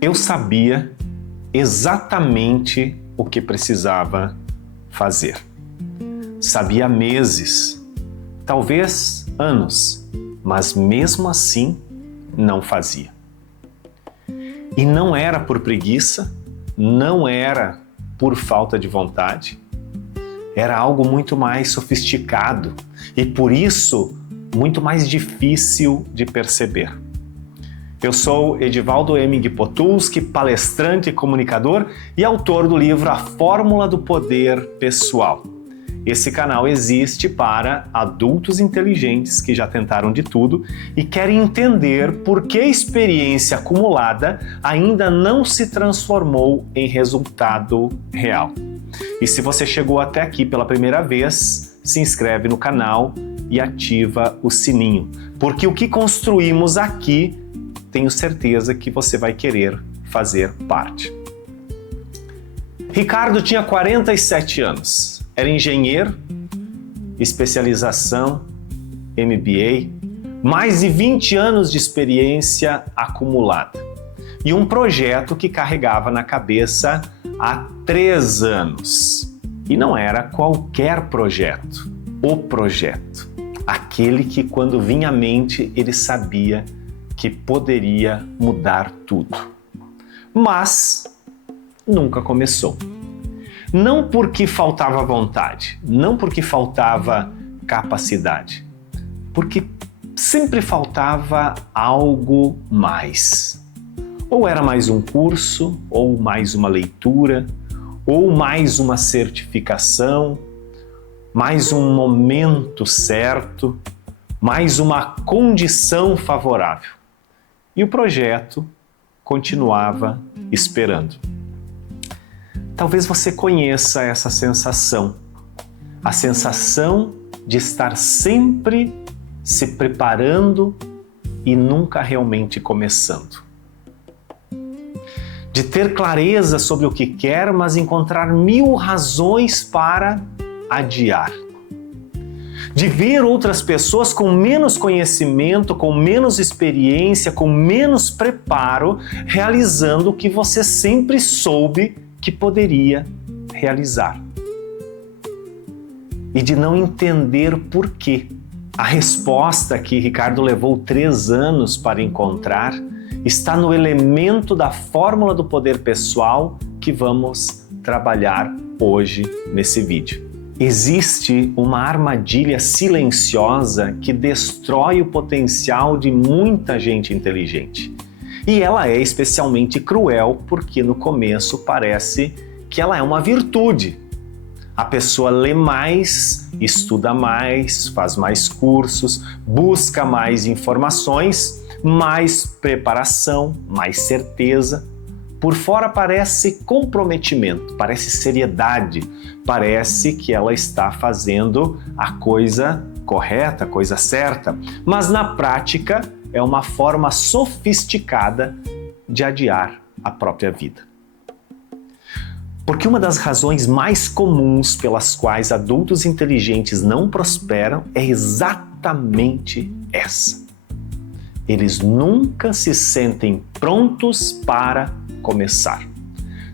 Eu sabia exatamente o que precisava fazer. Sabia há meses, talvez anos, mas mesmo assim não fazia. E não era por preguiça, não era por falta de vontade, era algo muito mais sofisticado e por isso muito mais difícil de perceber. Eu sou Edivaldo M. Potulski, palestrante e comunicador e autor do livro A Fórmula do Poder Pessoal. Esse canal existe para adultos inteligentes que já tentaram de tudo e querem entender por que a experiência acumulada ainda não se transformou em resultado real. E se você chegou até aqui pela primeira vez, se inscreve no canal e ativa o sininho, porque o que construímos aqui, tenho certeza que você vai querer fazer parte. Ricardo tinha 47 anos, era engenheiro, especialização, MBA, mais de 20 anos de experiência acumulada e um projeto que carregava na cabeça há 3 anos. E não era qualquer projeto, o projeto, aquele que quando vinha à mente ele sabia que poderia mudar tudo. Mas nunca começou. Não porque faltava vontade, não porque faltava capacidade, porque sempre faltava algo mais. Ou era mais um curso, ou mais uma leitura, ou mais uma certificação, mais um momento certo, mais uma condição favorável. E o projeto continuava esperando. Talvez você conheça essa sensação, a sensação de estar sempre se preparando e nunca realmente começando. De ter clareza sobre o que quer, mas encontrar 1000 razões para adiar. De ver outras pessoas com menos conhecimento, com menos experiência, com menos preparo, realizando o que você sempre soube que poderia realizar. E de não entender por quê. A resposta que Ricardo levou 3 anos para encontrar está no elemento da fórmula do poder pessoal que vamos trabalhar hoje nesse vídeo. Existe uma armadilha silenciosa que destrói o potencial de muita gente inteligente. E ela é especialmente cruel porque no começo parece que ela é uma virtude. A pessoa lê mais, estuda mais, faz mais cursos, busca mais informações, mais preparação, mais certeza. Por fora parece comprometimento, parece seriedade, parece que ela está fazendo a coisa correta, a coisa certa, mas na prática é uma forma sofisticada de adiar a própria vida. Porque uma das razões mais comuns pelas quais adultos inteligentes não prosperam é exatamente essa. Eles nunca se sentem prontos para começar.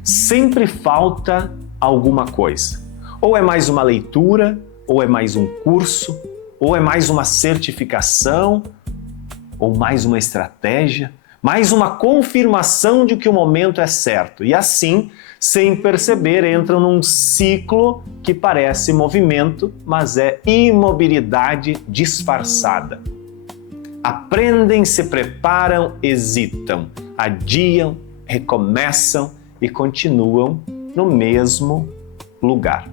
Sempre falta alguma coisa. Ou é mais uma leitura, ou é mais um curso, ou é mais uma certificação, ou mais uma estratégia, mais uma confirmação de que o momento é certo. E assim, sem perceber, entram num ciclo que parece movimento, mas é imobilidade disfarçada. Aprendem, se preparam, hesitam, adiam, recomeçam e continuam no mesmo lugar.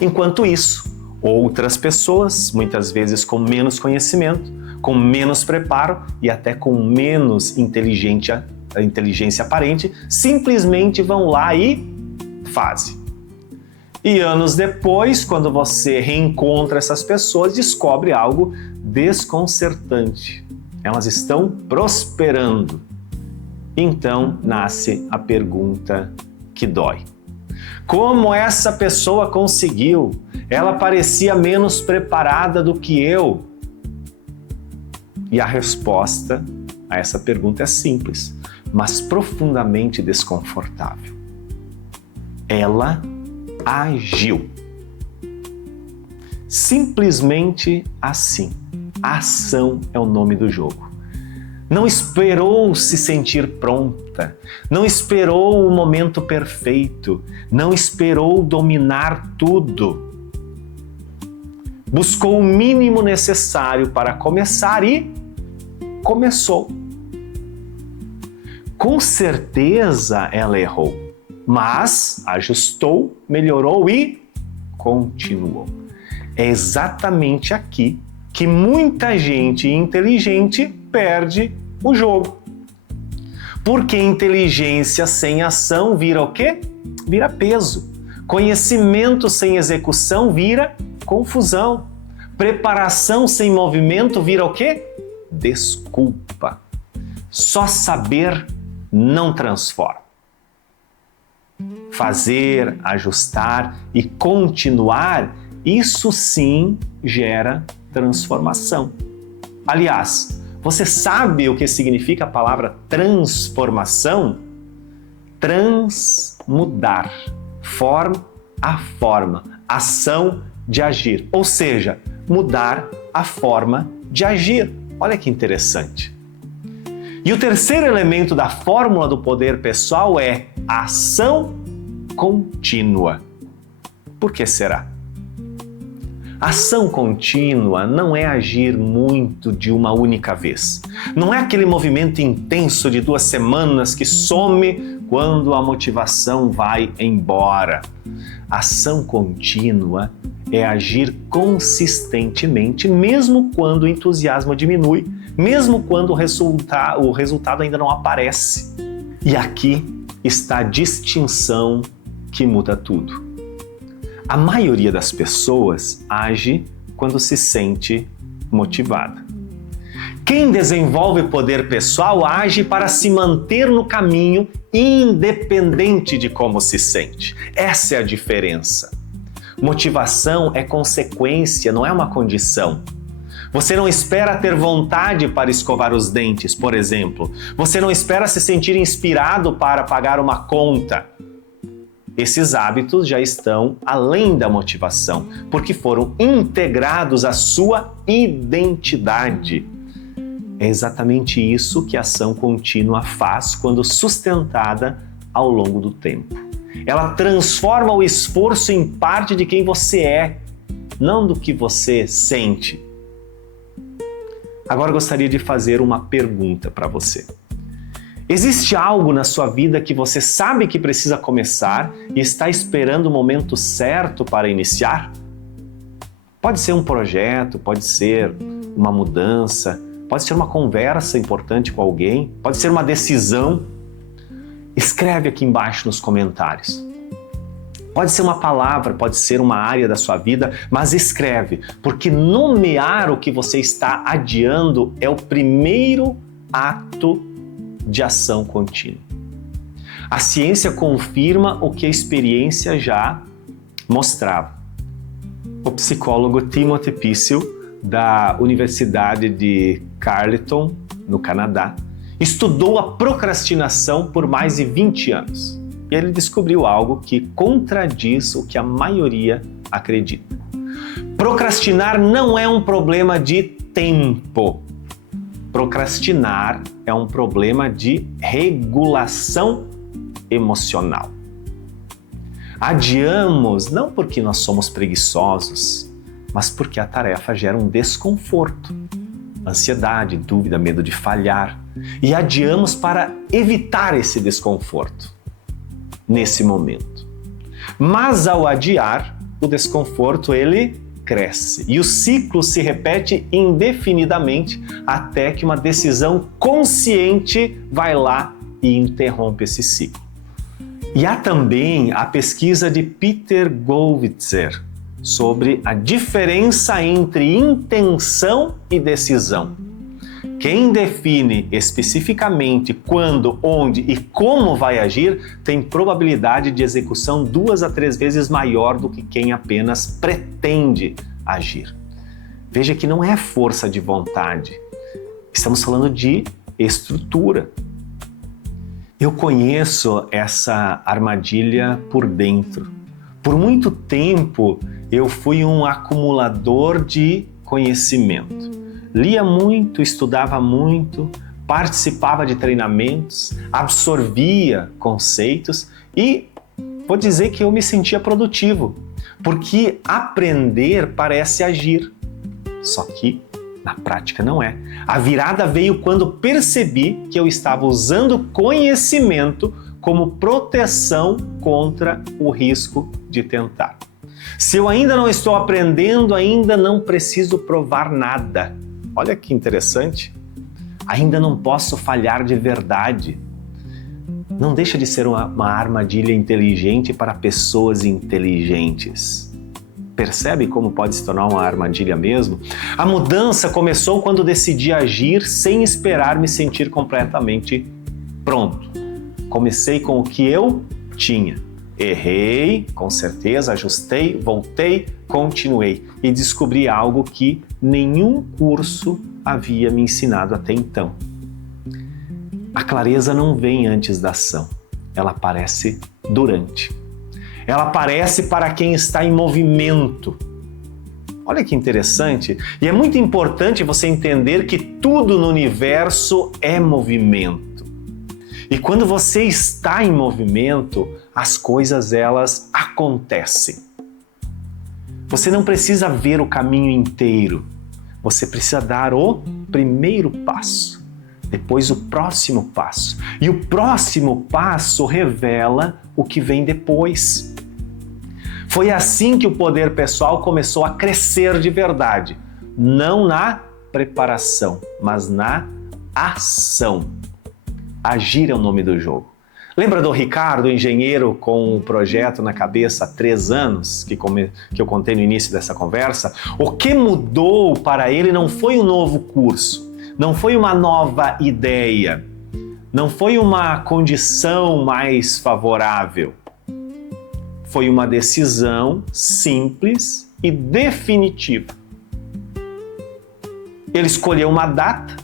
Enquanto isso, outras pessoas, muitas vezes com menos conhecimento, com menos preparo e até com menos inteligência aparente, simplesmente vão lá e fazem. E anos depois, quando você reencontra essas pessoas, descobre algo desconcertante. Elas estão prosperando. Então nasce a pergunta que dói. Como essa pessoa conseguiu? Ela parecia menos preparada do que eu. E a resposta a essa pergunta é simples. mas profundamente desconfortável. Ela agiu. Simplesmente assim. A ação é o nome do jogo. Não esperou se sentir pronta, não esperou o momento perfeito, não esperou dominar tudo. Buscou o mínimo necessário para começar e começou. Com certeza ela errou, mas ajustou, melhorou e continuou. É exatamente aqui que muita gente inteligente perde o jogo. Porque inteligência sem ação vira o quê? Vira peso. Conhecimento sem execução vira confusão. Preparação sem movimento vira o quê? Desculpa. Só saber não transforma. Fazer, ajustar e continuar, isso sim gera transformação. Aliás, você sabe o que significa a palavra transformação? Transmudar, forma a forma, ação de agir, ou seja, mudar a forma de agir. Olha que interessante. E o terceiro elemento da fórmula do poder pessoal é a ação contínua. Por que será? Ação contínua não é agir muito de uma única vez. Não é aquele movimento intenso de 2 semanas que some quando a motivação vai embora. Ação contínua é agir consistentemente, mesmo quando o entusiasmo diminui, mesmo quando o resultado ainda não aparece. E aqui está a distinção que muda tudo. A maioria das pessoas age quando se sente motivada. Quem desenvolve poder pessoal age para se manter no caminho, independente de como se sente. Essa é a diferença. Motivação é consequência, não é uma condição. Você não espera ter vontade para escovar os dentes, por exemplo. Você não espera se sentir inspirado para pagar uma conta. Esses hábitos já estão além da motivação, porque foram integrados à sua identidade. É exatamente isso que a ação contínua faz quando sustentada ao longo do tempo. Ela transforma o esforço em parte de quem você é, não do que você sente. Agora eu gostaria de fazer uma pergunta para você. Existe algo na sua vida que você sabe que precisa começar e está esperando o momento certo para iniciar? Pode ser um projeto, pode ser uma mudança, pode ser uma conversa importante com alguém, pode ser uma decisão. Escreve aqui embaixo nos comentários. Pode ser uma palavra, pode ser uma área da sua vida, mas escreve, porque nomear o que você está adiando é o primeiro ato de ação contínua. A ciência confirma o que a experiência já mostrava. O psicólogo Timothy Pissell, da Universidade de Carleton, no Canadá, estudou a procrastinação por mais de 20 anos. E ele descobriu algo que contradiz o que a maioria acredita. Procrastinar não é um problema de tempo. Procrastinar é um problema de regulação emocional. Adiamos não porque nós somos preguiçosos, mas porque a tarefa gera um desconforto, ansiedade, dúvida, medo de falhar. E adiamos para evitar esse desconforto nesse momento. Mas ao adiar, o desconforto ele cresce e o ciclo se repete indefinidamente até que uma decisão consciente vai lá e interrompe esse ciclo. E há também a pesquisa de Peter Gollwitzer sobre a diferença entre intenção e decisão. Quem define especificamente quando, onde e como vai agir tem probabilidade de execução 2 a 3 vezes maior do que quem apenas pretende agir. Veja que não é força de vontade, estamos falando de estrutura. Eu conheço essa armadilha por dentro. Por muito tempo eu fui um acumulador de conhecimento. Lia muito, estudava muito, participava de treinamentos, absorvia conceitos e vou dizer que eu me sentia produtivo, porque aprender parece agir. Só que na prática não é. A virada veio quando percebi que eu estava usando conhecimento como proteção contra o risco de tentar. Se eu ainda não estou aprendendo, ainda não preciso provar nada. Olha que interessante. Ainda não posso falhar de verdade. Não deixa de ser uma armadilha inteligente para pessoas inteligentes. Percebe como pode se tornar uma armadilha mesmo? A mudança começou quando decidi agir sem esperar me sentir completamente pronto. Comecei com o que eu tinha. Errei, com certeza, ajustei, voltei, continuei e descobri algo que nenhum curso havia me ensinado até então. A clareza não vem antes da ação, ela aparece durante. Ela aparece para quem está em movimento. Olha que interessante. E é muito importante você entender que tudo no universo é movimento. E quando você está em movimento, as coisas elas acontecem. Você não precisa ver o caminho inteiro. Você precisa dar o primeiro passo, depois o próximo passo. E o próximo passo revela o que vem depois. Foi assim que o poder pessoal começou a crescer de verdade, não na preparação, mas na ação. Agir é o nome do jogo. Lembra do Ricardo, engenheiro com um projeto na cabeça há 3 anos, que eu contei no início dessa conversa? O que mudou para ele não foi um novo curso, não foi uma nova ideia, não foi uma condição mais favorável. Foi uma decisão simples e definitiva. Ele escolheu uma data,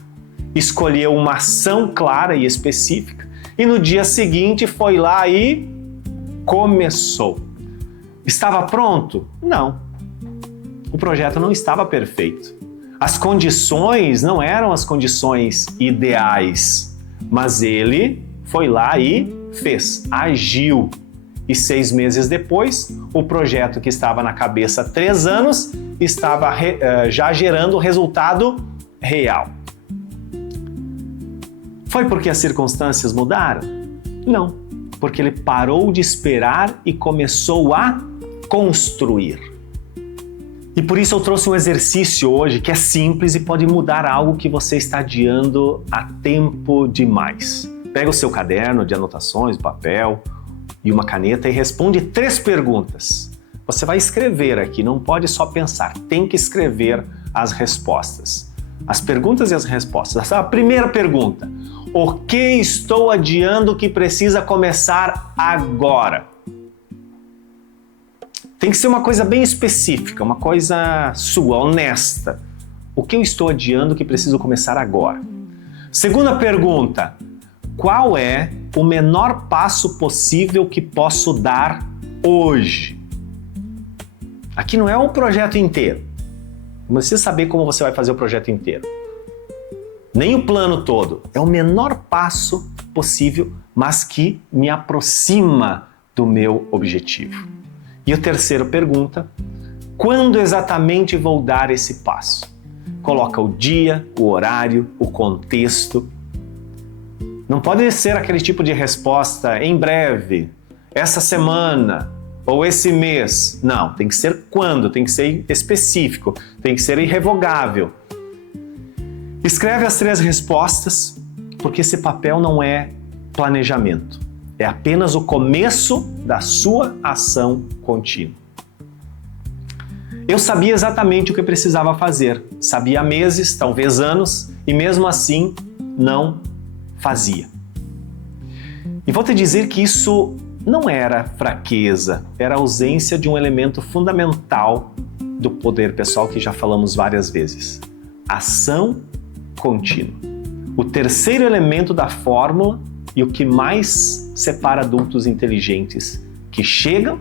escolheu uma ação clara e específica e no dia seguinte foi lá e começou. Estava pronto? Não. O projeto não estava perfeito. As condições não eram as condições ideais, mas ele foi lá e fez, agiu. E 6 meses depois, o projeto que estava na cabeça há 3 anos estava já gerando resultado real. Foi porque as circunstâncias mudaram? Não, porque ele parou de esperar e começou a construir. E por isso eu trouxe um exercício hoje que é simples e pode mudar algo que você está adiando há tempo demais. Pega o seu caderno de anotações, papel e uma caneta e responde 3 perguntas. Você vai escrever aqui, não pode só pensar, tem que escrever as respostas. As perguntas e as respostas. A primeira pergunta: o que estou adiando que precisa começar agora? Tem que ser uma coisa bem específica, uma coisa sua, honesta. O que eu estou adiando que preciso começar agora? Segunda pergunta: qual é o menor passo possível que posso dar hoje? Aqui não é um projeto inteiro. Não precisa saber como você vai fazer o projeto inteiro. Nem o plano todo. É o menor passo possível, mas que me aproxima do meu objetivo. E a terceira pergunta: quando exatamente vou dar esse passo? Coloca o dia, o horário, o contexto. Não pode ser aquele tipo de resposta em breve, essa semana ou esse mês. Não, tem que ser quando, tem que ser específico, tem que ser irrevogável. Escreve as 3 respostas, porque esse papel não é planejamento. É apenas o começo da sua ação contínua. Eu sabia exatamente o que precisava fazer. Sabia há meses, talvez anos, e mesmo assim não fazia. E vou te dizer que isso não era fraqueza, era a ausência de um elemento fundamental do poder pessoal que já falamos várias vezes: ação contínua. O terceiro elemento da fórmula e o que mais separa adultos inteligentes que chegam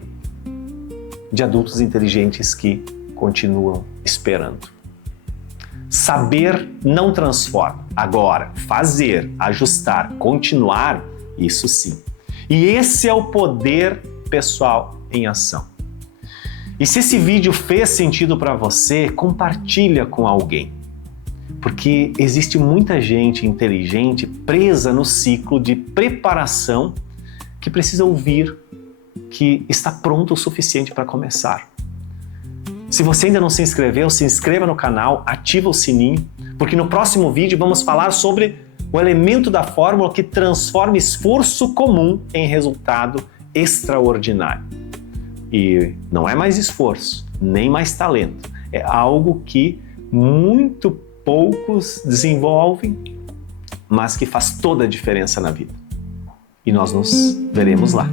de adultos inteligentes que continuam esperando. Saber não transforma. Agora, fazer, ajustar, continuar, isso sim. E esse é o poder pessoal em ação. E se esse vídeo fez sentido para você, compartilha com alguém. Porque existe muita gente inteligente presa no ciclo de preparação que precisa ouvir que está pronto o suficiente para começar. Se você ainda não se inscreveu, se inscreva no canal, ativa o sininho, porque no próximo vídeo vamos falar sobre o elemento da fórmula que transforma esforço comum em resultado extraordinário. E não é mais esforço, nem mais talento. É algo que muito poucos desenvolvem, mas que faz toda a diferença na vida. E nós nos veremos lá.